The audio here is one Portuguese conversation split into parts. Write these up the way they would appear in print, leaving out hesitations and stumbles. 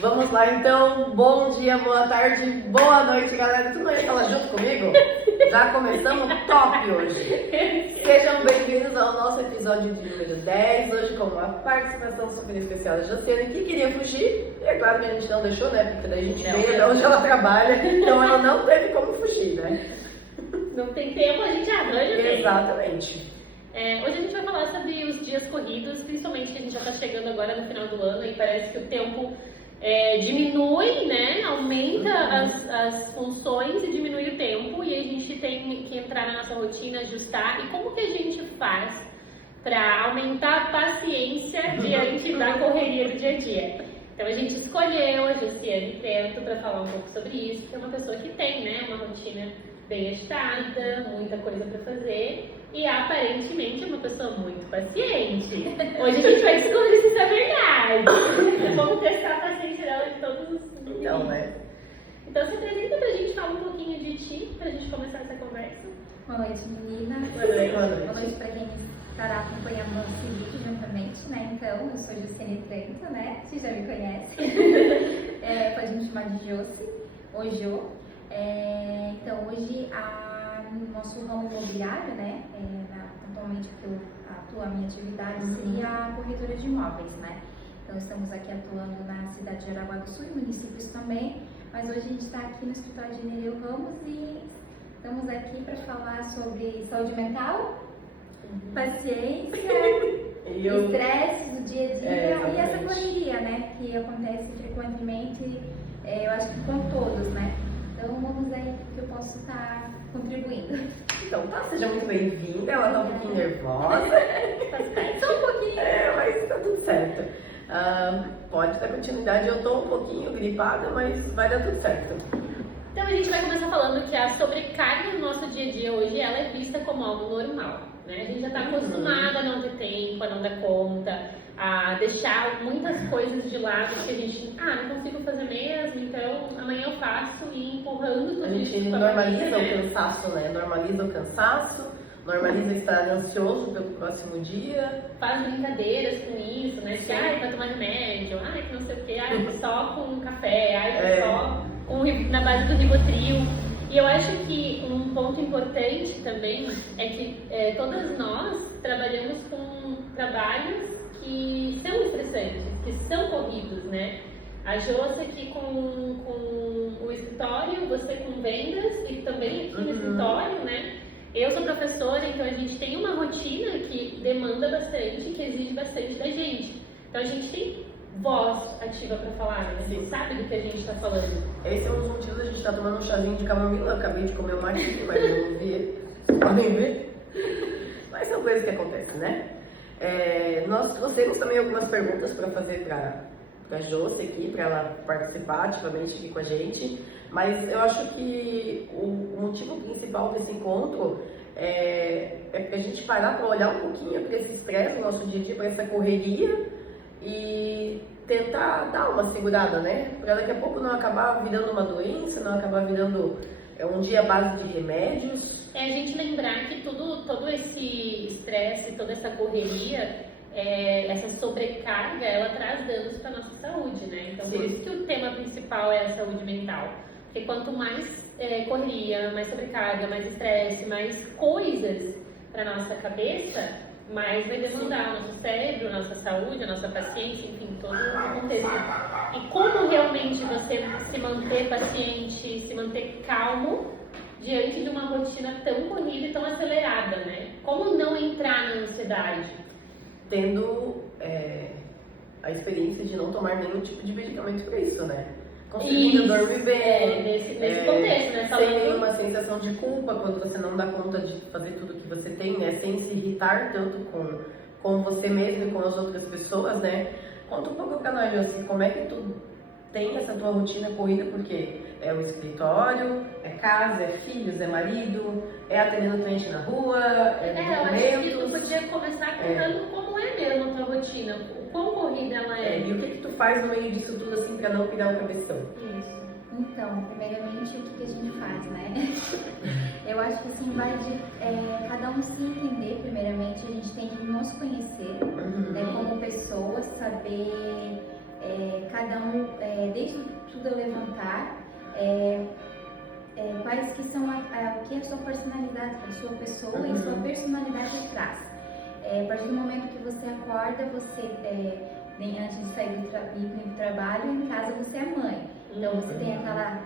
Vamos lá então, bom dia, boa tarde, boa noite, galera. Tudo bem? Fala junto comigo? Já começamos top hoje. Sejam bem-vindos ao nosso episódio de número 10. Hoje com uma participação super especial da Josiane, que queria fugir. E é claro que a gente não deixou, né? Porque daí a gente veio de onde ela trabalha, então ela não teve como fugir, né? Não tem tempo, a gente arranja tempo. Exatamente. Hoje a gente vai falar sobre os dias corridos, principalmente que a gente já está chegando agora no final do ano e parece que o tempo diminui, né? Aumenta as funções e diminui o tempo, e a gente tem que entrar na nossa rotina, ajustar. E como que a gente faz para aumentar a paciência diante da correria do dia a dia? Então a gente escolheu a Josiane Trento para falar um pouco sobre isso, porque é uma pessoa que tem, né, uma rotina bem agitada, muita coisa para fazer e aparentemente é uma pessoa muito paciente. Hoje a gente vai descobrir se isso é verdade. Vamos testar a paciência dela de todos os níveis. Então, né? Então se apresenta pra gente, fala um pouquinho de ti, pra gente começar essa conversa. Boa noite, meninas. Boa noite. Boa noite para quem estará acompanhando o nosso vídeo juntamente, né? Então, eu sou Josiane Trento, né? Você já me conhece. Pode me chamar de Josi, ou Jo. Então, hoje, nosso ramo imobiliário, né? Atualmente, que eu atuo, a minha atividade seria a corretora de imóveis, né? Então, estamos aqui atuando na cidade de Jaraguá do Sul e municípios também, mas hoje a gente está aqui no escritório de Nereu Ramos e estamos aqui para falar sobre saúde mental, paciência, estresse do dia a dia e essa correria, né? Que acontece frequentemente, eu acho que com todos, né? Então vamos ver o que eu posso estar contribuindo. Então tá, seja muito bem-vinda. Ela tá um pouquinho nervosa. Só um pouquinho. Mas tá tudo certo. Pode dar continuidade, eu tô um pouquinho gripada, mas vai dar tudo certo. Então a gente vai começar falando que a sobrecarga no nosso dia a dia hoje, ela é vista como algo normal, né? A gente já está acostumada a não ter tempo, a não dar conta, a deixar muitas coisas de lado que a gente, não consigo fazer mesmo, então amanhã eu faço e empurrando tudo isso. A gente normaliza o cansaço, né? Normaliza o cansaço, normaliza estar ansioso pelo próximo dia. Faz brincadeiras com isso, né? Que, vai tomar remédio, que não sei o quê, só com café, só na base do Rivotril. E eu acho que um ponto importante também é que todas nós trabalhamos com trabalhos que são estressantes, que são corridos, né? A Josi aqui com o escritório, você com vendas e também aqui no escritório, né? Eu sou professora, então a gente tem uma rotina que demanda bastante, que exige bastante da gente. Então a gente tem voz ativa para falar, né? A gente sabe do que a gente está falando. Esse é um dos motivos da gente estar tomando um chazinho de camomila. Eu acabei de comer uma aqui, mas eu não vi. Podem ver? Mas são coisas que acontecem, né? Nós trouxemos também algumas perguntas para fazer para a Josi aqui, para ela participar ativamente aqui com a gente. Mas eu acho que o motivo principal desse encontro é a gente parar para olhar um pouquinho para esse estresse do nosso dia a dia, para essa correria e tentar dar uma segurada, né? Para daqui a pouco não acabar virando uma doença, não acabar virando um dia à base de remédios. A gente lembrar que todo esse estresse, toda essa correria, essa sobrecarga, ela traz danos para nossa saúde, né? Então, por isso que o tema principal é a saúde mental. Porque quanto mais correria, mais sobrecarga, mais estresse, mais coisas para nossa cabeça, mais vai demandar o nosso cérebro, a nossa saúde, a nossa paciência, enfim, todo o contexto. E como realmente você se manter paciente, se manter calmo diante de uma rotina tão corrida e tão acelerada, né? Como não entrar na ansiedade? Tendo a experiência de não tomar nenhum tipo de medicamento para isso, né? Conseguindo dormir bem. Nesse contexto, né? Sem uma sensação de culpa quando você não dá conta de fazer tudo que você tem, né? Sem se irritar tanto com você mesmo e com as outras pessoas, né? Conta um pouco pra nós, assim, como é que tu tem essa tua rotina corrida, porque é o escritório, é casa, é filhos, é marido, é atendendo cliente na rua, eu acho que tu podia começar contando como é mesmo a tua rotina, o quão corrida ela é. E o que tu faz no meio disso tudo, assim, pra não pegar o cabeção? Isso. Então, primeiramente, o que a gente faz, né? Eu acho que assim, vai de cada um se entender, primeiramente, a gente tem que nos conhecer, né, como pessoas, saber cada um desde tudo eu levantar, quais que são o que a sua personalidade, a sua pessoa e sua personalidade traz. A partir do momento que você acorda, você, antes de sair ir para o trabalho, em casa você é mãe. Então você tem aquela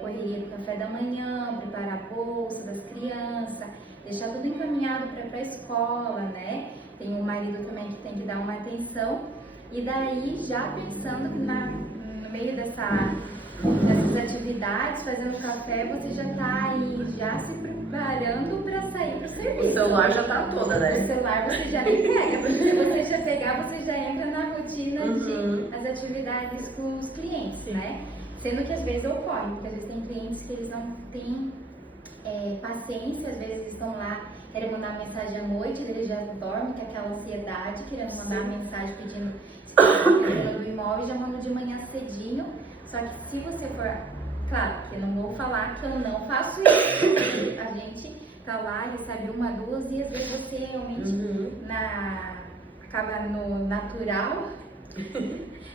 correria do café da manhã, preparar a bolsa das crianças, deixar tudo encaminhado para a escola, né? Tem o marido também que tem que dar uma atenção. E daí, já pensando no meio dessas atividades, fazendo café, você já está aí, já se preparando para sair para o serviço. O celular já tá toda, né? O celular você já nem pega, porque você já pegar, você já entra na rotina de as atividades com os clientes, né? Sendo que às vezes ocorre, porque às vezes tem clientes que eles não têm paciência, às vezes eles estão lá querendo mandar mensagem à noite, eles já dormem com aquela ansiedade, querendo mandar mensagem pedindo do imóvel, já manda de manhã cedinho. Só que se você for, claro, que eu não vou falar que eu não faço isso, a gente tá lá, recebe uma, duas e às vezes você realmente acaba no natural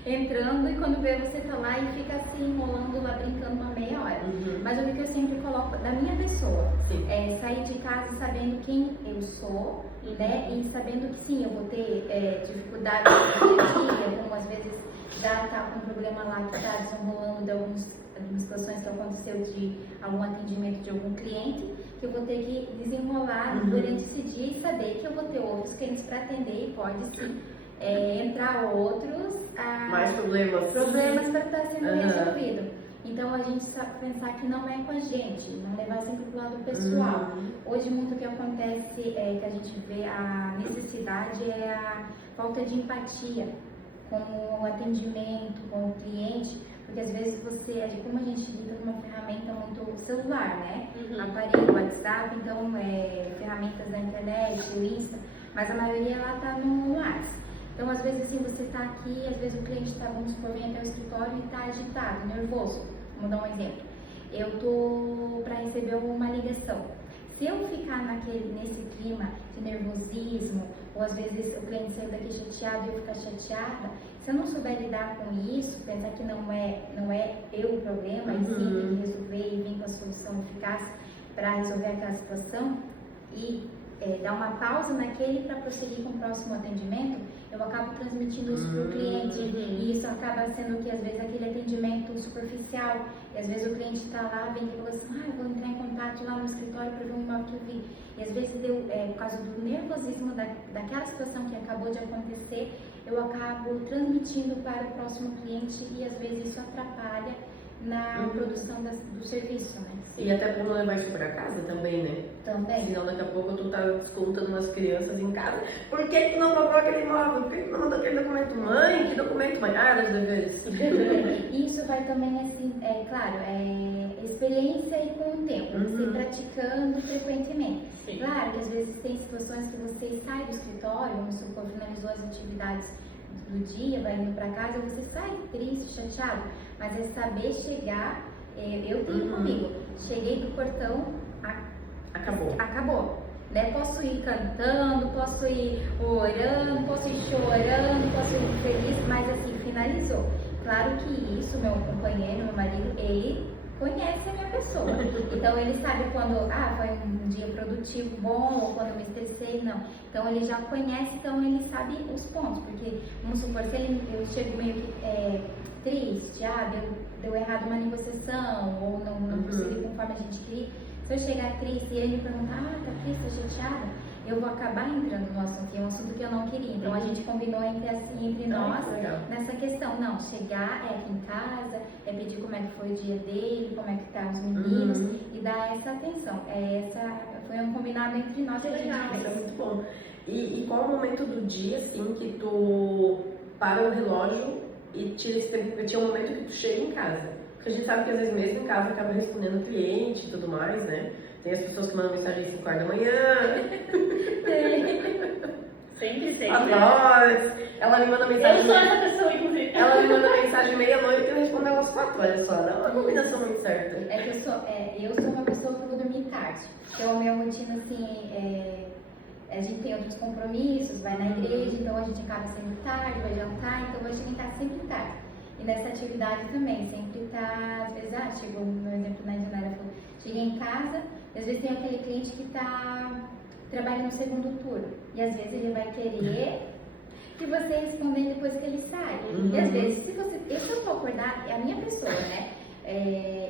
entrando e quando vê você tá lá e fica assim enrolando lá, brincando uma meia hora. Mas o que eu sempre coloco da minha pessoa é sair de casa sabendo quem eu sou, né? E sabendo que sim, eu vou ter dificuldade no dia, como às vezes já tá com um problema lá que tá desenrolando de algumas situações que aconteceu de algum atendimento de algum cliente, que eu vou ter que desenrolar durante esse dia e saber que eu vou ter outros clientes para atender e pode sim entrar outros mais problemas para estar sendo resolvido. Então a gente sabe pensar que não é com a gente, não levar sempre para o lado pessoal. Hoje muito o que acontece que a gente vê a necessidade é a falta de empatia com o atendimento, com o cliente, porque às vezes como a gente lida com uma ferramenta muito celular, né? Aparelho, WhatsApp, então ferramentas da internet, o Insta, mas a maioria ela está no WhatsApp. Então, às vezes, assim, você está aqui, às vezes o cliente está, vamos supor, vem até o escritório e está agitado, nervoso. Vamos dar um exemplo. Eu estou para receber uma ligação. Se eu ficar nesse clima de nervosismo, ou às vezes o cliente saiu daqui chateado e eu ficar chateada, se eu não souber lidar com isso, pensar que não é eu o problema, e sim resolver e vir com a solução eficaz para resolver aquela situação, e dar uma pausa naquele para prosseguir com o próximo atendimento, eu acabo transmitindo isso para o cliente e isso acaba sendo que às vezes aquele atendimento superficial e às vezes o cliente está lá, vem e fala assim, eu vou entrar em contato lá no escritório para ver um imóvel que eu vi, e às vezes por causa do nervosismo daquela situação que acabou de acontecer, eu acabo transmitindo para o próximo cliente e às vezes isso atrapalha na produção do serviço, né? E até para não levar isso para casa também, né? Também. Senão daqui a pouco tu tá descontando nas crianças em casa. Por que tu não comprou aquele imóvel? Por que tu não mandou aquele documento? Mãe, que documento? Mãe, dos deveres. Isso vai também, assim, claro, experiência e com o tempo, você praticando frequentemente. Sim. Claro que às vezes tem situações que você sai do escritório, vamos supor, finalizou as atividades do dia, vai indo para casa, você sai triste, chateado, mas é saber chegar, eu tenho comigo, cheguei do portão, acabou. Né? Posso ir cantando, posso ir orando, posso ir chorando, posso ir feliz, mas assim, finalizou. Claro que isso, meu companheiro, meu marido, ele conhece a minha pessoa. Então ele sabe quando foi um dia produtivo bom ou quando eu me estressei, não. Então ele já conhece, então ele sabe os pontos. Porque, vamos supor, se eu chego meio que triste, deu errado uma negociação ou não consegui conforme a gente queria. Se eu chegar triste e ele me perguntar, tá triste, tá chateada, eu vou acabar entrando no assunto, que é um assunto que eu não queria. Então a gente combinou entre nós nessa questão. Não, chegar aqui em casa, pedir como é que foi o dia dele, como é que tá os meninos e dar essa atenção. Foi um combinado entre nós que a gente fez. Isso é muito bom. E qual é o momento do dia, assim, que tu para o relógio e tira esse tempo? Porque tinha um momento que tu chega em casa. Porque a gente sabe que às vezes mesmo em casa acaba respondendo o cliente e tudo mais, né? Tem as pessoas que mandam mensagem às 5 horas da manhã. Sempre. Adoro! Ela me manda mensagem. Eu sou essa pessoa, inclusive. Ela me manda mensagem meia-noite e eu respondo ela às 4 horas só. Não é uma combinação muito certa. É que eu sou uma pessoa que eu vou dormir tarde. Então a minha rotina, assim, a gente tem outros compromissos, vai na igreja, então a gente acaba saindo tarde, vai jantar, então eu chego em casa sempre tarde. E nessa atividade também, sempre tá, às vezes, chegou, no exemplo na Janela, falou, cheguei em casa, às vezes tem aquele cliente que tá trabalhando no segundo turno, e às vezes ele vai querer que você responda depois que ele sai. E às vezes, se eu for acordar, é a minha pessoa, né?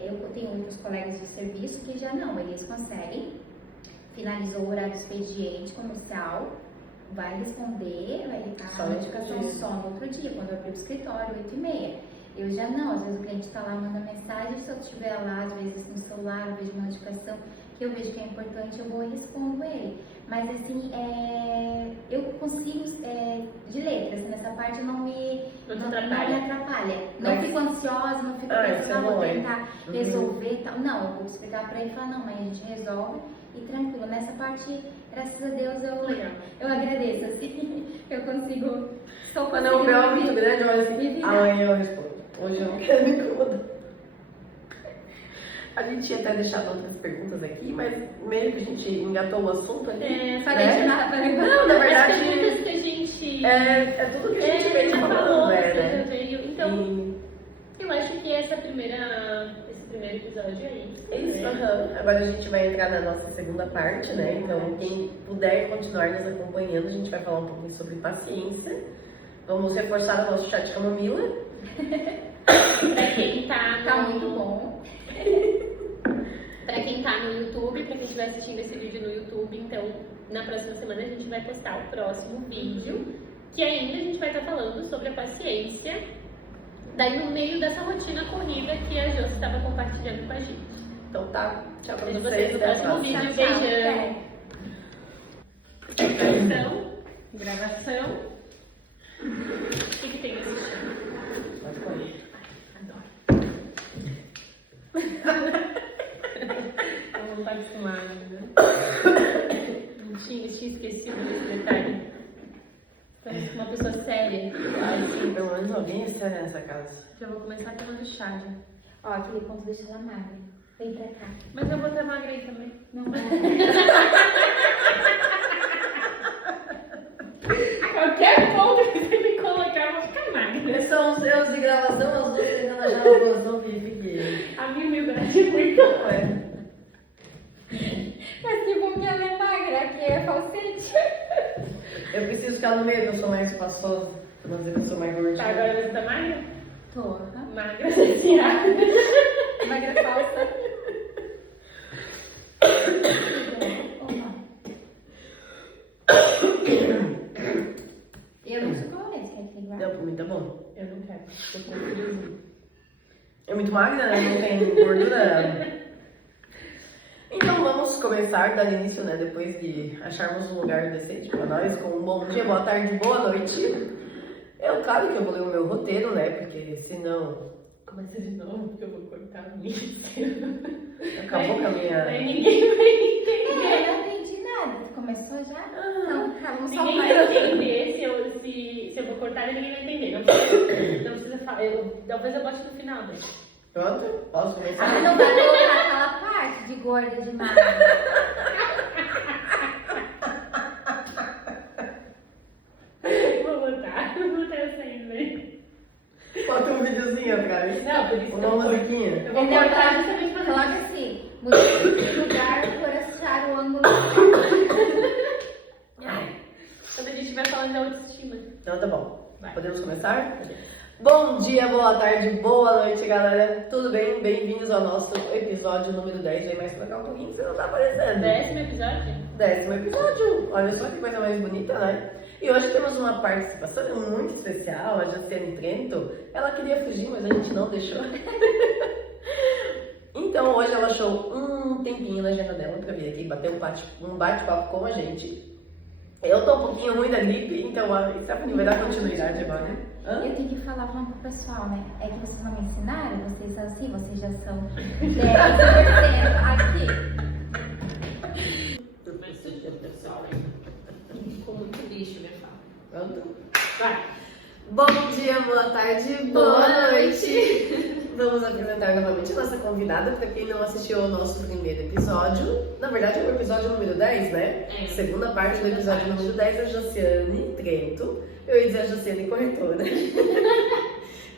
Eu tenho outros colegas de serviço que já não, eles conseguem, finalizou o horário do expediente comercial, vai responder, vai ligar a notificação só no outro dia, quando eu abrir o escritório, 8h30. Eu já não, às vezes o cliente está lá, manda mensagem, se eu estiver lá, às vezes no celular, eu vejo uma notificação que eu vejo que é importante, eu vou e respondo ele. Mas assim, eu consigo, de letra, assim, nessa parte não me atrapalha. Não fico ansiosa, não fico pensando, vou tentar resolver e tal. Não, eu vou explicar pra ele e falar, não, mas a gente resolve e tranquilo. Nessa parte, graças a Deus, eu agradeço, assim, eu consigo. Quando é um B.O. muito grande, eu olho assim, amanhã eu respondo. Hoje eu não quero me incomodar. A gente ia até deixado outras perguntas aqui, mas meio que a gente engatou o assunto aqui. Não, na verdade. As perguntas que a gente. É tudo que a gente veio falando, né? Então, eu acho que esse primeiro episódio é isso. É isso, Agora a gente vai entrar na nossa segunda parte, né? Então, quem puder continuar nos acompanhando, a gente vai falar um pouquinho sobre paciência. Vamos reforçar o nosso chat camomila. Pra quem tá muito bom. Pra quem tá no YouTube, pra quem estiver assistindo esse vídeo no YouTube, então na próxima semana a gente vai postar o próximo vídeo, que ainda a gente vai estar falando sobre a paciência, daí no meio dessa rotina corrida que a Josi estava compartilhando com a gente. Então tá, tchau pra Vejo vocês. no próximo vídeo, beijão. Gravação. O que tem nesse chão? Pode pôr. Eu não tá acostumada, né? Não tinha esquecido desse detalhe. Então, uma pessoa séria. Ai, sim, pelo menos alguém é sério nessa casa. Já vou começar tomando chá já. Ó, aquele ponto deixa ela magra. Vem pra cá. Mas eu vou estar magra aí também. Não vai. Qualquer ponto que você me colocar, eu vou ficar magra. São os erros de gravação, as duas tentando achar uma posição que A minha humildade é muito. Mas que bom que ela é magra, aqui é falsete. Eu preciso ficar no meio, que eu sou mais espaçosa. Pra dizer que eu sou mais gordinha. Tá, agora você tá magra? Tô. Magra, chateada. Magra falsa. Eu não sou colorante, quer que igual? Não, pra mim tá bom. Eu não quero. Tô com friozinho. É muito magra, né? Não tem gordura. Então vamos começar, dar início, né? Depois de acharmos um lugar decente pra nós, com um bom dia, boa tarde, boa noite. Claro que eu vou ler o meu roteiro, né? Porque senão. Começa de novo, porque eu vou cortar a minha. Acabou com a minha. Aí ninguém vai entender. Eu não entendi nada. Começou já? Não, calma, só Ninguém vai entender se eu vou cortar, ninguém vai entender. Não precisa falar. Talvez eu bote no final, né? Pronto? Posso começar? Ah, não vai colocar aquela parte de gorda de magra. Vou botar essa aí, né? Bota um videozinho atrás. Não, por isso Uma musiquinha. Eu vou cortar justamente pra Coloca assim, mudei de lugar por achar o ângulo. Quando a gente vai falando de autoestima. Então tá bom. Vai. Podemos começar? Bom dia, boa tarde, boa noite, galera. Tudo bem? Bem-vindos ao nosso episódio número 10. Vem mais pra cá um pouquinho que você não tá aparecendo. 10º episódio? 10º episódio. Olha só que coisa mais bonita, né? E hoje temos uma participação muito especial, a Josiane Trento. Ela queria fugir, mas a gente não deixou. Então hoje ela achou um tempinho na agenda dela pra vir aqui bater um bate-papo com a gente. Eu tô um pouquinho ruim da gripe, então a Stephanie vai dar continuidade agora. Eu tenho que falar falando pro pessoal, né? É que vocês não me ensinaram, vocês são assim, vocês já são 10% aqui. Mas se o pessoal ficou muito lixo, minha fala. Pronto? Vai. Bom dia, boa tarde, boa noite! Vamos apresentar novamente a nossa convidada, para quem não assistiu ao nosso primeiro episódio. Na verdade, é o episódio número 10, né? É. Segunda parte do episódio número 10, a Josiane Trento. Eu ia dizer a Josiane Corretora.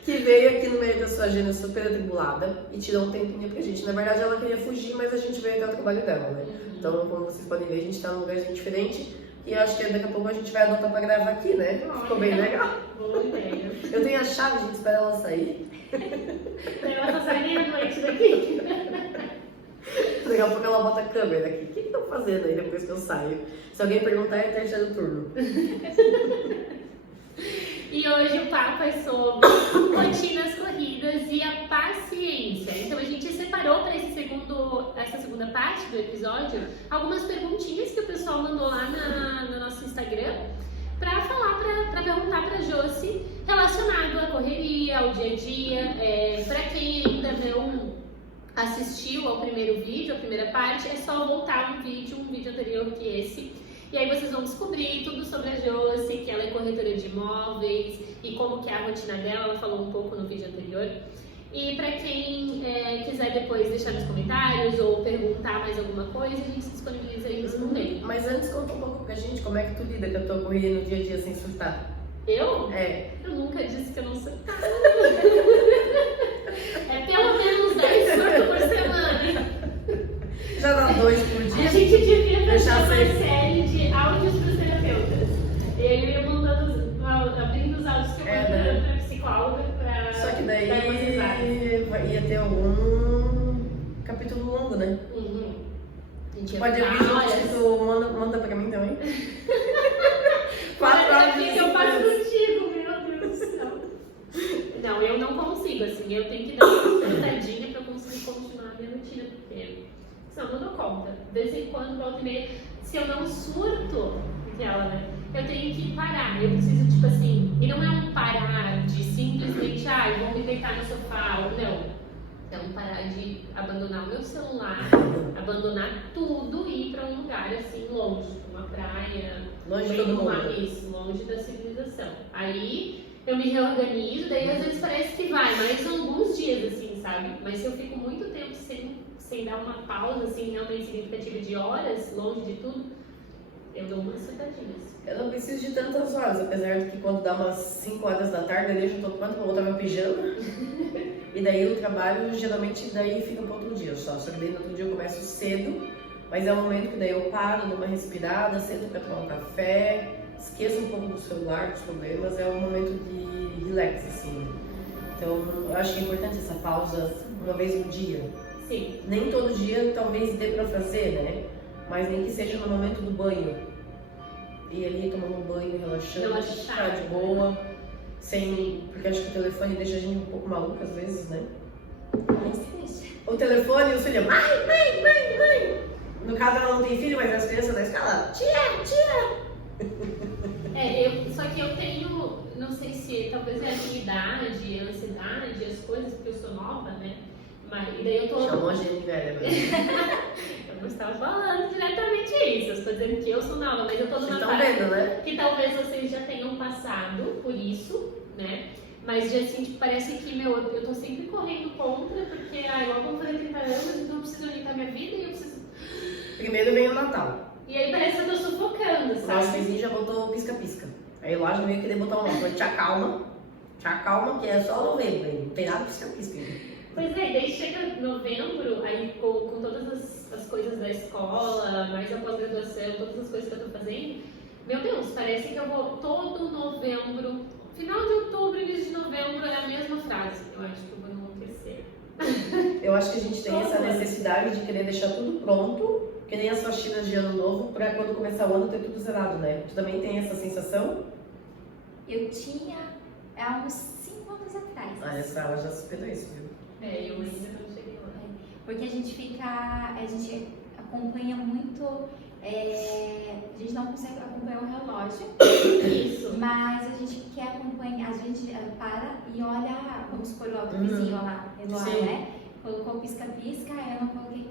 que veio aqui no meio da sua agenda super atribulada e tirou um tempinho pra gente. Na verdade, ela queria fugir, mas a gente veio até o trabalho dela, né? Então, como vocês podem ver, a gente tá num lugar diferente e eu acho que daqui a pouco a gente vai adotar pra gravar aqui, né? Ficou bem legal. Boa ideia. Eu tenho a chave, a gente espera ela sair. Ela tá saindo à noite daqui. Daqui a pouco ela bota a câmera aqui. O que estão fazendo aí depois que eu saio? Se alguém perguntar, é terceiro turno. E hoje o papo é sobre rotinas corridas e a paciência. Então a gente separou para essa segunda parte do episódio algumas perguntinhas que o pessoal mandou lá no nosso Instagram para perguntar para a Josi relacionado à correria, ao dia a dia. Para quem ainda não assistiu ao primeiro vídeo, a primeira parte, é só voltar um vídeo anterior que esse. E aí vocês vão descobrir tudo sobre a Josi, que ela é corretora de imóveis e como que é a rotina dela, ela falou um pouco no vídeo anterior. E para quem quiser depois deixar nos comentários ou perguntar mais alguma coisa, a gente se disponibiliza aí respondendo. Mas antes conta um pouco pra gente como é que tu lida com a tua correria no dia a dia sem surtar. Eu? É. Eu nunca disse que eu não surtava. É pelo menos 10 surtos por semana. Já dá 2 por dia. A gente devia fazer uma sei. série de áudios para os terapeutas. Eu ia abrindo os áudios que eu mando para psicóloga para Só que daí dar umas risadas. ia ter algum capítulo longo, né? A gente ia Pode ficar vir horas. que tu manda pra mim também. 4 Olha, horas que eu faço contigo, meu Deus do céu. Não, eu não consigo, assim, eu tenho que dar uma sentadinha pra conseguir continuar a minha rotina, porque senão eu não dou conta. De vez em quando, volta e meia, se eu não surto, aquela, né, eu tenho que parar, eu preciso, tipo assim, e não é um parar de simplesmente, eu vou me deitar no sofá, ou não. É um parar de abandonar o meu celular, abandonar tudo e ir pra um lugar, assim, longe, uma praia, Longe de todo mundo. isso, longe da civilização. Aí eu me reorganizo, daí às vezes parece que vai, mas são alguns dias, assim, sabe? Mas se eu fico muito tempo sem dar uma pausa, assim, realmente significativa de horas, longe de tudo, eu dou umas sentadinhas. Eu não preciso de tantas horas, apesar de que quando dá umas 5 horas da tarde, ali eu já tô pronta pra botar meu pijama. E daí o trabalho, geralmente, daí fica para outro dia só. Só que daí no outro dia eu começo cedo, mas é um momento que daí eu paro, dou uma respirada, sento pra tomar um café, esqueço um pouco do celular, dos problemas, é um momento de relax, assim. Então, eu acho que é importante essa pausa uma vez no dia. Sim. Nem todo dia talvez dê pra fazer, né? Mas nem que seja no momento do banho. Ir ali tomando um banho, relaxando, ficar de boa, sem... Porque acho que o telefone deixa a gente um pouco maluca às vezes, né? O telefone e os filhos, mãe. No caso ela não tem filho, mas as crianças da escola, tia. Só que eu tenho, não sei se talvez é a minha idade, a ansiedade, as coisas, porque eu sou nova, né? Mas, e daí eu tô... Chamou a gente velha, né? Eu não estava falando diretamente isso, eu estou dizendo que eu sou nova, mas eu tô numa fase vendo, né? que talvez vocês já tenham passado por isso, né? Mas já assim, tipo, parece que, eu tô sempre correndo contra, porque, logo eu vou fazer 30 anos, então eu preciso orientar minha vida e eu preciso... Primeiro vem o Natal. E aí parece que eu tô sufocando, O nosso sabe? vizinho já botou pisca-pisca. Aí lá já veio querer botar um falei, te acalma, que é só novembro, aí não tem nada pisca-pisca. Pois é, daí chega novembro, aí com todas as coisas da escola, mais a pós-graduação, todas as coisas que eu tô fazendo, meu Deus, parece que eu vou todo novembro, final de outubro, início de novembro, é a mesma frase. Eu acho que eu vou enlouquecer. Eu acho que a gente tem essa necessidade de querer deixar tudo pronto, que nem as faxinas de ano novo, pra quando começar o ano ter tudo zerado, né? Tu também tem essa sensação? Eu tinha há uns 5 anos atrás. Ela já superou isso, viu? Eu ainda não cheguei lá. Porque a gente acompanha muito, a gente não consegue acompanhar o relógio. Isso. Mas a gente quer acompanhar, a gente para e olha, vamos supor o outro vizinho lá, Eduardo, né? Colocou pisca-pisca, eu não coloquei,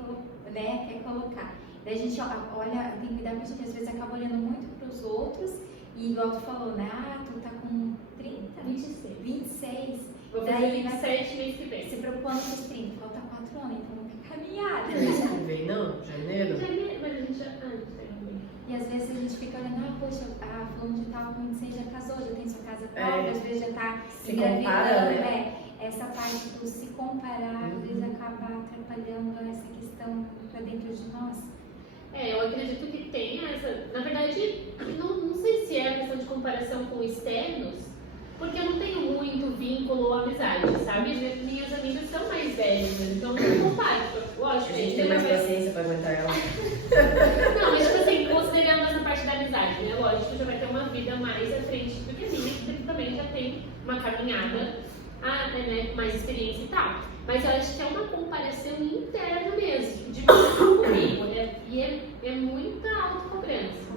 né? Quer colocar. Daí a gente olha, tem que cuidar porque a gente às vezes acaba olhando muito para os outros e igual tu falou, né? Tu tá com 30? 26. Vou fazer 27 mês que vem. Se propondo os 30, falta 4 anos, então vamos ter caminhada. Não vem não? Janeiro? Mas a gente já... E às vezes a gente fica olhando, poxa, a fulano de tal com você já casou, já tem sua casa É. própria, às vezes já tá Se compara, né? Essa parte do se comparar, às vezes acaba atrapalhando essa questão pra dentro de nós. Eu acredito que tem essa. Na verdade, não sei se é questão de comparação com externos, porque eu não tenho muito vínculo ou amizade, sabe? Minhas amigas são mais velhas, então não comparo. Lógico, A gente tem mais paciência pra aguentar ela. Não, mas tipo assim, considerando essa parte da amizade, né? Lógico, já vai ter uma vida mais à frente do que a minha, que também já tem uma caminhada, né, mais experiência e tal. Mas eu acho que é uma comparação interna mesmo, de mim comigo, né? E é muita autocobrança.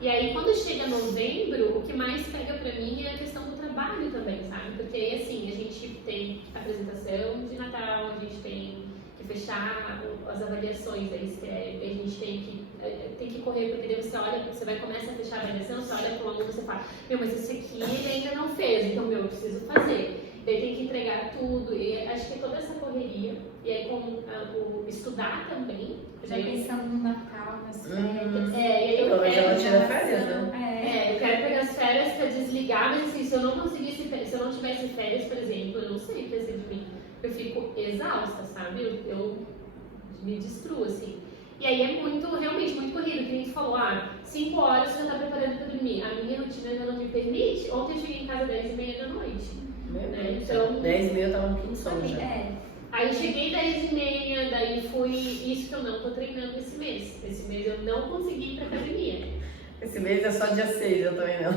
E aí, quando chega novembro, o que mais pega pra mim é a questão do trabalho também, sabe? Porque aí, assim, a gente tem apresentação de Natal, a gente tem que fechar as avaliações da estreia, a gente tem que correr, porque daí você olha, você vai começar a fechar a avaliação, você olha para o aluno e você fala, meu, mas esse aqui ele ainda não fez, então, meu, eu preciso fazer. Daí tem que entregar tudo, e acho que toda essa correria, e aí com o estudar também. Já pensando no Natal, nas Uhum. férias. E aí eu Mas ela quero, tira férias, né? eu quero pegar as férias pra desligar, mas assim, se eu não conseguisse, se eu não tivesse férias, por exemplo, eu não sei o que ia ser de mim. Eu fico exausta, sabe? Eu me destruo, assim. E aí é realmente muito corrido, que a gente falou, 5 horas você já tá preparando pra dormir. A minha rotina ainda não me permite. Ontem eu cheguei em casa 10h30 da noite. Meu Deus. Então, 10h30 eu tava um pouquinho de sono já. Aí eu cheguei 10h30, daí foi isso que eu não tô treinando esse mês. Esse mês eu não consegui ir pra academia. Esse mês é só dia 6, eu também não.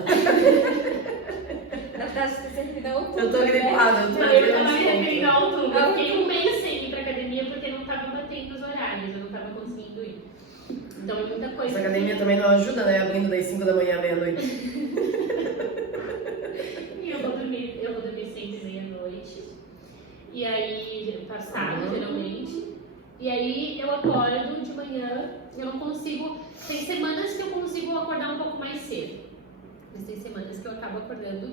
Na verdade, você terminou outubro. Eu tô gripada, eu tô Eu tava me referindo gripada. a outubro. Eu fiquei um mês sem ir pra academia porque não tava batendo os horários, eu não tava conseguindo ir. Então é muita coisa. Essa academia também não ajuda, né? Abrindo das 5 da manhã à meia-noite. E eu vou dormir sempre meia-noite. E aí, passado, geralmente. E aí eu acordo de manhã, eu não consigo. Tem semanas que eu consigo acordar um pouco mais cedo. Mas tem semanas que eu acabo acordando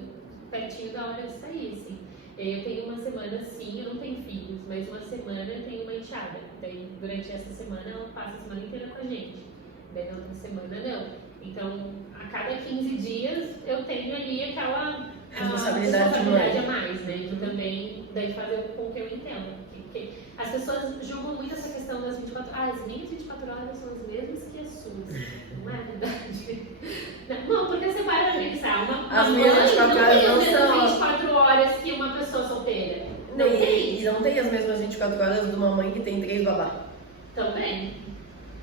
pertinho da hora de sair, assim. Eu tenho uma semana, sim, eu não tenho filhos, mas uma semana eu tenho uma enteada. Daí, durante essa semana, ela passa a semana inteira com a gente. Daí, na outra semana, não. Então, a cada 15 dias, eu tenho ali aquela responsabilidade a mais, né? Que também, daí, fazer com que eu entenda. Porque as pessoas julgam muito essa questão das 24 horas. As minhas 24 horas são as mesmas que as suas. Não é verdade? Não, porque você para pra pensar. As minhas 24 horas não tem as são. mesmas 24 horas que uma pessoa solteira. Não tem. E não tem as mesmas 24 horas de uma mãe que tem 3 babá. Também.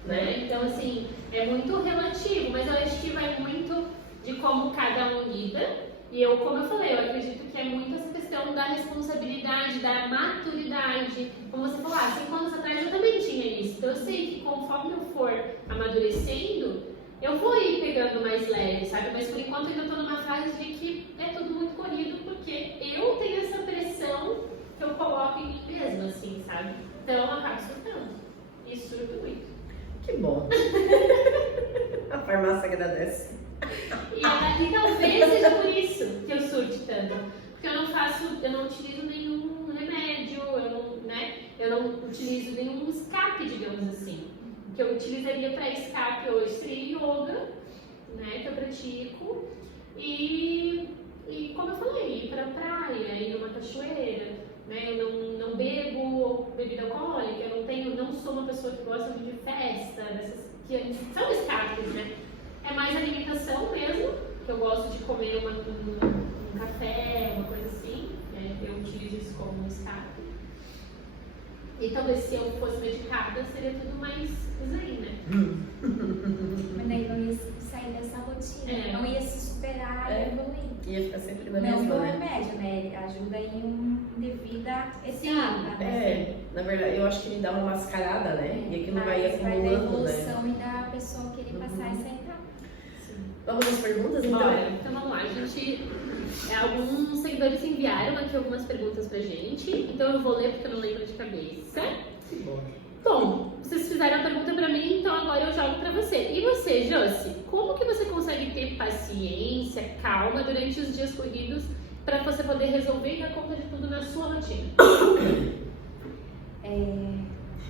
Né? Então, assim, é muito relativo, mas eu acho que vai muito de como cada um lida. E eu, como eu falei, eu acredito que é muito essa questão da responsabilidade, da maturidade. Como você falou, 5 anos atrás eu também tinha isso. Então eu sei que conforme eu for amadurecendo, eu vou ir pegando mais leve, sabe? Mas por enquanto eu ainda estou numa fase de que é tudo muito corrido, porque eu tenho essa pressão que eu coloco em mim mesma, assim, sabe? Então eu acabo surtando. E surto muito. Que bom. A farmácia agradece. E talvez seja por isso que eu surte tanto. Porque eu não utilizo nenhum remédio, eu não utilizo nenhum escape, digamos assim. O que eu utilizaria para escape hoje seria yoga, né, que eu pratico, e como eu falei, ir pra praia, ir numa cachoeira, né, eu não bebo bebida alcoólica, eu não sou uma pessoa que gosta de festa, dessas, que são escapes, né. É mais alimentação mesmo, que eu gosto de comer um café, uma coisa assim, né? Eu utilizo isso como um escape. E talvez se eu fosse medicada, seria tudo mais zen, né? Mas daí não ia sair dessa rotina, não ia se superar e evoluir. Ia ficar sempre na Não mesma, o né? remédio, né? Ajuda em uma devida etapa. Na verdade, eu acho que ele dá uma mascarada, né? E aquilo vai Vai da acumulando, né? evolução e da pessoa querer passar essa etapa. Vamos às perguntas, então? Bora, então vamos lá. Alguns seguidores enviaram aqui algumas perguntas pra gente, então eu vou ler porque eu não lembro de cabeça. Que bom. Bom, vocês fizeram a pergunta pra mim, então agora eu jogo pra você. E você, Josi, como que você consegue ter paciência, calma durante os dias corridos pra você poder resolver e dar conta de tudo na sua rotina?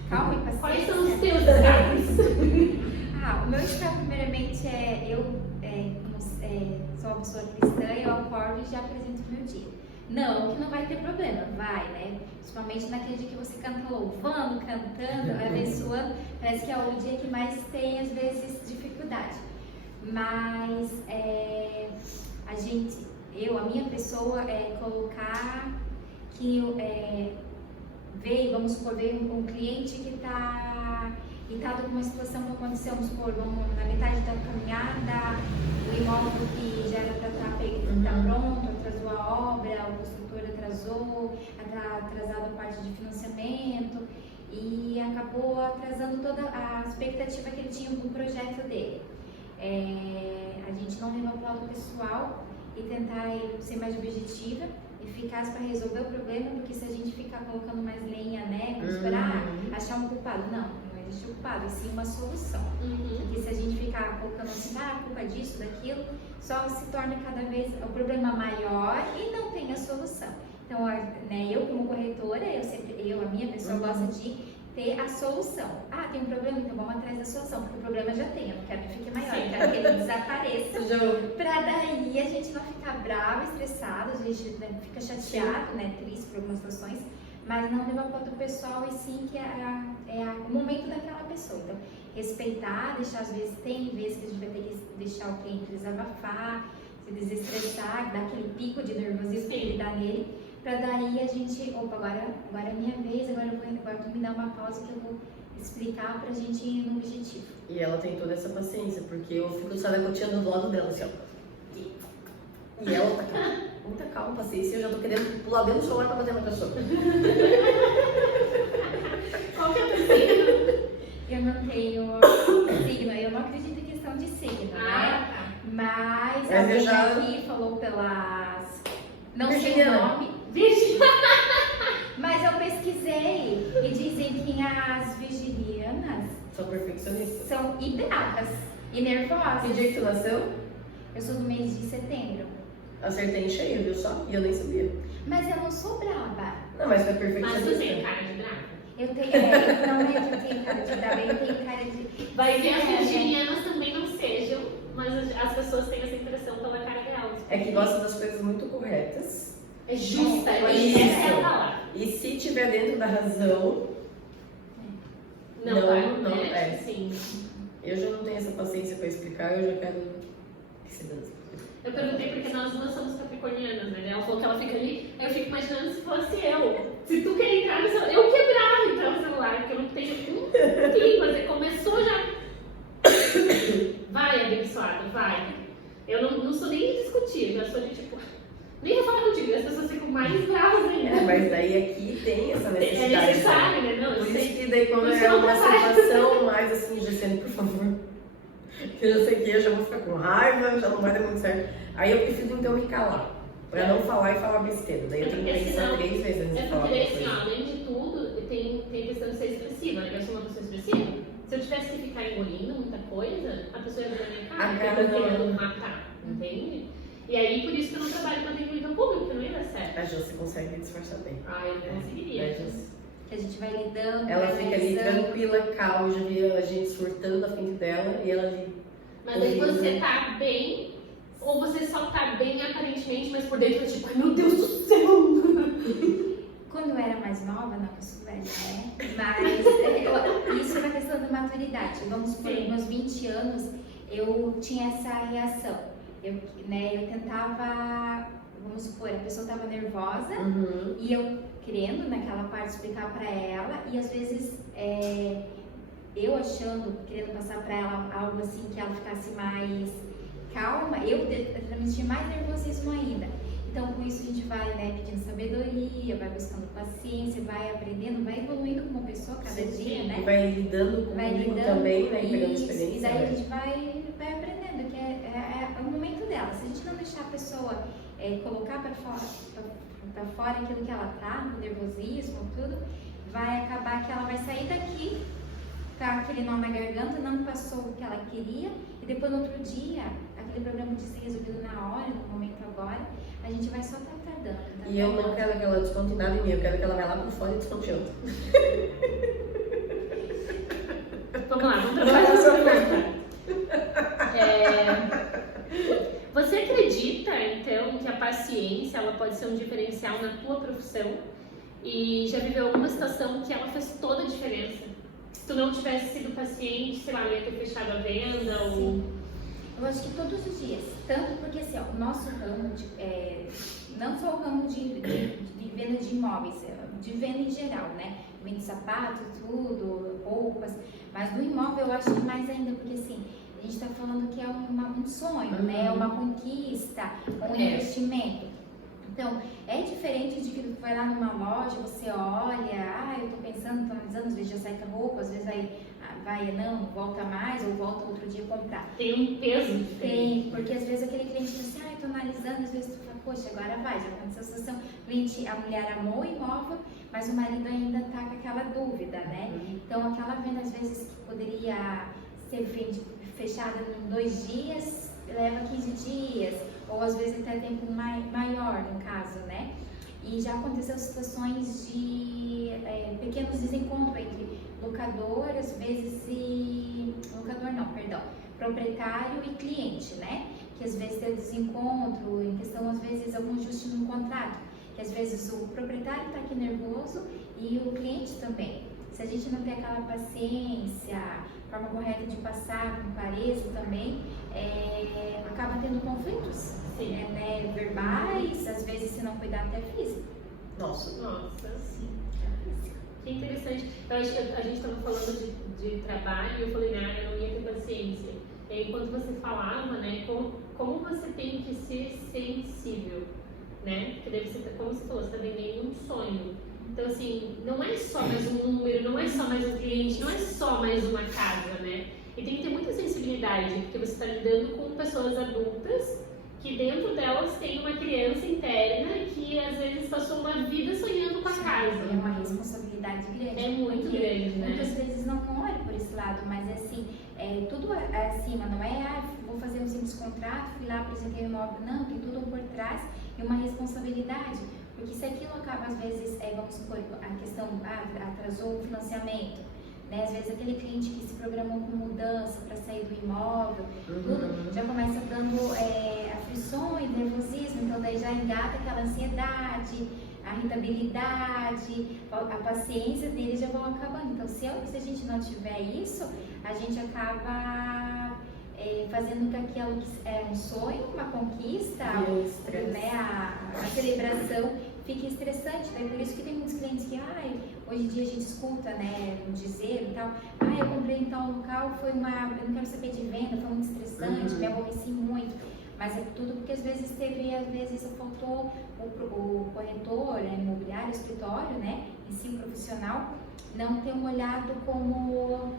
Calma e paciência. Quais são os teus escapes? O meu escape, primeiramente, é eu sou uma pessoa cristã, eu acordo e já apresento o meu dia. Não, que não vai ter problema, vai, né? Principalmente naquele dia que você canta louvando, cantando, abençoando, parece que é o dia que mais tem, às vezes, dificuldade. Mas a minha pessoa é colocar que vamos supor, veio um cliente que está com uma situação que aconteceu, vamos supor, na metade da caminhada, o imóvel que já era para estar pronto, atrasou a obra, o construtor atrasou, está atrasado a parte de financiamento e acabou atrasando toda a expectativa que ele tinha com o projeto dele. A gente não leva para o lado pessoal e tentar ser mais objetiva, eficaz para resolver o problema, porque se a gente ficar colocando mais lenha, né, achar um culpado, não existe o culpado, e sim uma solução. Porque se a gente ficar colocando assim, a culpa disso, daquilo, só se torna cada vez o problema maior e não tem a solução. Então, né, eu como corretora, a minha pessoa gosta de ter a solução. Tem um problema, então vamos atrás da solução, porque o problema já tem, eu não quero que fique maior, eu quero que ele desapareça. Pra daí a gente não ficar bravo, estressado, a gente fica chateado, né, triste por algumas situações, mas não levar para outro pessoal e sim que é o momento daquela pessoa. Então, respeitar, deixar tem vezes que a gente vai ter que deixar o cliente desabafar, se desestressar, dar aquele pico de nervosismo que ele dá nele, para daí a gente, agora é minha vez, agora tu me dá uma pausa que eu vou explicar pra gente ir no objetivo. E ela tem toda essa paciência, porque eu fico saracoteando do lado dela, assim, ó. E ela tá com muita calma, paciência, eu já tô querendo pular dentro do celular pra bater na pessoa. Qual que é o teu signo? Eu não tenho signo, eu não acredito em questão de signo, né? Tá. Mas alguém aqui falou pelas... Não sei o nome. Mas eu pesquisei e dizem que as virginianas São perfeccionistas. são bravas e nervosas. Que dia que tu nasceu? Eu sou do mês de setembro. Acertei em cheio, viu só? E eu nem sabia. Mas eu não sou brava. Não, mas foi Mas perfeccionista. tu tem cara de brava. Eu tenho, não é que eu tenho cara de brava, eu tenho cara de... Vai ver as virginianas também não sejam, mas as pessoas têm essa impressão pela cara dela. É que gosta das coisas muito corretas. É justa, Isso. essa é a palavra. E se tiver dentro da razão, Não, é. Sim. Eu já não tenho essa paciência pra explicar, eu já quero que se dança. Eu perguntei porque nós duas somos capricornianas, né? Ela falou que ela fica ali, aí eu fico imaginando se fosse eu. Se tu quer entrar no celular, eu quebrava entrar no celular, porque eu não tenho um fim, mas começou já. Vai, abençoada, vai. Eu não sou nem de discutir, eu já sou de tipo. Nem vou falar contigo, as pessoas ficam mais bravas ainda. Mas daí aqui tem essa necessidade. É necessário, né? Não, Por eu isso sei. que daí quando Por isso é não uma vai. situação mais assim, Gessene, por favor. Que eu já sei que eu já vou ficar com raiva, já não vai dar muito certo. Aí eu preciso então me calar. Pra não falar e falar besteira. Daí eu tenho que pensar 3 vezes antes de falar porque alguma assim, coisa. além de tudo, tem questão de ser expressiva, né? Eu sou uma pessoa expressiva. Se eu tivesse que ficar engolindo muita coisa, a pessoa ia ver na minha cara, porque eu tô querendo matar, entende? E aí, por isso que eu não trabalho com atendimento ao público, porque não ia dar certo. A Josi consegue disfarçar bem. Eu não conseguiria. É, Josi. Que a gente vai lidando. Ela vai fica ali analisando. tranquila, calma, já via a gente surtando na frente dela e ela ali. Mas aí você tá bem, ou você só tá bem aparentemente, mas por dentro é tipo, ai meu Deus do céu! Quando eu era mais nova, não, eu sou velha, né? Mas isso é uma questão de maturidade. Vamos supor, Sim. nos meus 20 anos, eu tinha essa reação. Eu tentava, vamos supor, a pessoa estava nervosa e eu querendo naquela parte explicar para ela e às vezes eu achando, querendo passar para ela algo assim que ela ficasse mais calma, eu transmitia mais nervosismo ainda. Então com isso a gente vai, né, pedindo sabedoria, vai buscando paciência, vai aprendendo, vai evoluindo como pessoa cada dia, né? E vai lidando com o público também, né? Pegando isso, experiência. e daí a né? gente vai aprendendo, que é o momento dela. Se a gente não deixar a pessoa colocar para fora aquilo que ela tá, o nervosismo, tudo, vai acabar que ela vai sair daqui com aquele nó na garganta, não passou o que ela queria, e depois no outro dia, aquele problema de ser resolvido na hora, no momento agora, a gente vai só estar tardando. E eu não quero que ela desconte nada em mim, eu quero que ela vá lá por fora e desconte outro. Vamos lá, vamos trabalhar a sua pergunta. paciência, ela pode ser um diferencial na tua profissão, e já viveu alguma situação que ela fez toda a diferença. Se tu não tivesse sido paciente, sei lá, não ia ter fechado a venda ou... Eu acho que todos os dias, tanto porque assim, ó, o nosso ramo, não só o ramo de venda de imóveis, de venda em geral, né? Vende sapatos, tudo, roupas, mas no imóvel eu acho que mais ainda, porque assim, a gente está falando que é um sonho, né? Uma conquista, um investimento. Então, é diferente de que tu vai lá numa loja, você olha, eu tô pensando, tô analisando, às vezes já sai com a roupa, às vezes aí não volta mais, ou volta outro dia comprar. Tem um peso diferente. Tem, porque às vezes aquele cliente diz assim, tô analisando, às vezes tu fala, poxa, agora vai, já aconteceu a situação, a mulher amou o imóvel, mas o marido ainda tá com aquela dúvida, né? Então, aquela venda, às vezes, que poderia ser fechada em 2 dias, leva 15 dias, ou às vezes até tempo maior, no caso, né? E já aconteceu situações de pequenos desencontros entre locador, às vezes, proprietário e cliente, né? Que às vezes tem desencontro, em questão, às vezes, algum ajuste no contrato, que às vezes o proprietário está aqui nervoso e o cliente também. Se a gente não tem aquela paciência, forma correta de passar, com clareza também, acaba tendo conflitos, né? Verbais, às vezes, se não cuidar, até físico. Nossa, sim. Que interessante. Eu acho que a gente estava falando de trabalho e eu falei, né, eu não ia ter paciência. E aí, enquanto você falava, né, como você tem que ser sensível, né? Porque deve ser, como você falou, você está vendendo um sonho. Então, assim, não é só mais um número, não é só mais um cliente, não é só mais uma casa, né? E tem que ter muita sensibilidade, porque você está lidando com pessoas adultas que dentro delas tem uma criança interna que às vezes passou uma vida sonhando com a casa. É uma responsabilidade grande. É muito grande, né? Muitas vezes não olha por esse lado, mas assim, tudo acima, não é, vou fazer um simples contrato, fui lá, apresentei o imóvel, não, tem tudo por trás e uma responsabilidade. Porque se aquilo acaba, às vezes, vamos supor, a questão, atrasou o financiamento, né? Às vezes aquele cliente que se programou com mudança para sair do imóvel, tudo, já começa dando aflições, nervosismo, então daí já engata aquela ansiedade, a irritabilidade, a paciência dele já vão acabando. Então, se a gente não tiver isso, a gente acaba fazendo com que aquilo que é um sonho, uma conquista, né, a celebração fique estressante. Né? Por isso que tem muitos clientes que, hoje em dia a gente escuta, né, um dizer e tal, eu comprei em tal local, eu não quero saber de venda, foi muito estressante, me aborreci muito. Mas é tudo porque às vezes faltou o corretor, imobiliário, escritório, né, em si, profissional, não ter um olhado como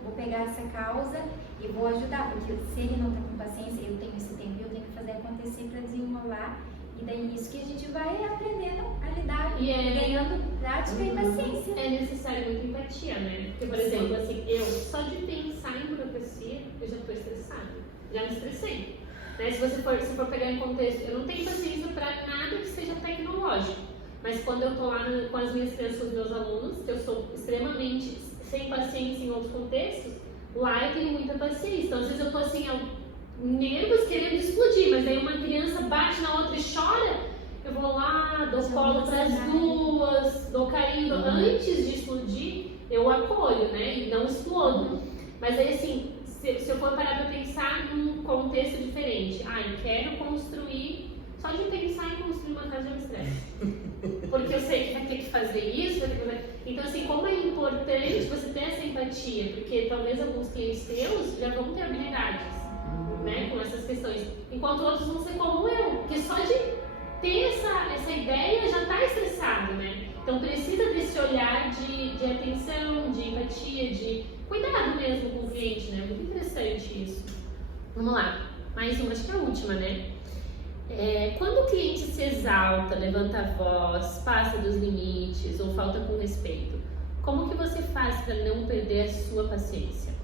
vou pegar essa causa e vou ajudar, porque se ele não está com paciência, eu tenho esse tempo, eu tenho que fazer acontecer para desenrolar, e daí isso que a gente vai aprendendo a lidar, ganhando prática e paciência. É necessário muita empatia, né? Porque, por exemplo, assim, eu só de pensar em burocracia, eu já estou estressada, já me estressei. Né? Se for pegar em contexto, eu não tenho paciência para nada que seja tecnológico. Mas quando eu estou lá com as minhas crianças, os meus alunos, que eu sou extremamente sem paciência em outros contextos, lá eu tenho muita paciência. Então, às vezes eu estou assim, nervos, querendo explodir, mas aí uma criança bate na outra e chora, eu vou lá, dou colo para as duas, dou carinho. Antes de explodir, eu acolho, né? E não explodo. Mas aí, assim, se eu for parar para pensar num contexto diferente, eu quero construir, só de pensar em construir uma casa eu me estresso. Porque eu sei que vai ter que fazer isso, vai ter que fazer... Então, assim, como é importante você ter essa empatia, porque talvez alguns clientes teus já vão ter habilidades, né, com essas questões, enquanto outros vão ser como eu, porque só de ter essa ideia já está estressado, né? Então, precisa desse olhar de atenção, de empatia, de cuidado mesmo com o cliente, né? Muito interessante isso. Vamos lá, mais uma, acho que é a última, né? Quando o cliente se exalta, levanta a voz, passa dos limites ou falta com respeito, como que você faz para não perder a sua paciência?